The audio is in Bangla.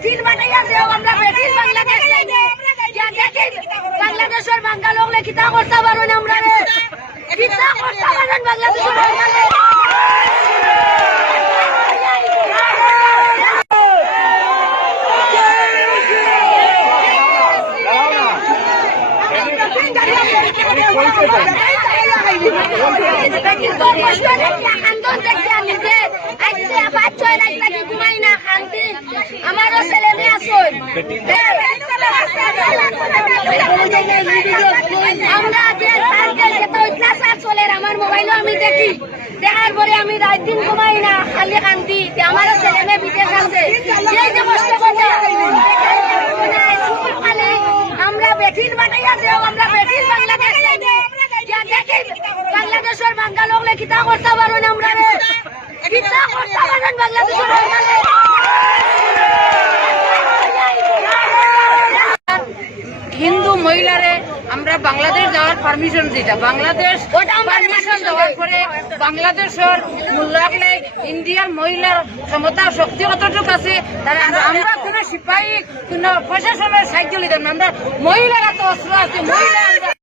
বেটির বানাইয়া দেও আমরা বেটির বাংলাদেশ চাইবো বাংলাদেশের বাঙ্গাল হলে কিতা করতে পারো না আমরা রে কিতা করতে পারেন বাংলাদেশের বাঙ্গালে আমারও ছেলে মেয়ে আসুন আমরা চলে আমার মোবাইলও আমি দেখি দেখার পরে আমি রাত দিন ঘুমাই না খালি কান্দি আমারও ছেলে মেয়ে বিদেশ আছে সেই যে কষ্ট করতে আমরা বেটির বানাইয়া দেও আমরা বেটির বাংলাদেশ চাইবো বাংলাদেশের বাঙ্গাল হলে কিতা করতে পারো না আমরা রে কিতা করতে পারেন বাংলাদেশের বাঙ্গালে হিন্দু মহিলারে আমরা বাংলাদেশ যাওয়ার পারমিশন দিতা বাংলাদেশ পারমিশন দেওয়ার পরে বাংলাদেশের লাগলে ইন্ডিয়ার মহিলার ক্ষমতা শক্তি কতটুকু আছে তারা আমরা কোনো সিপাহী কোনো প্রশাসনের সাহায্য নিতাম না আমরা মহিলারা তো অস্ত্র আছে মহিলা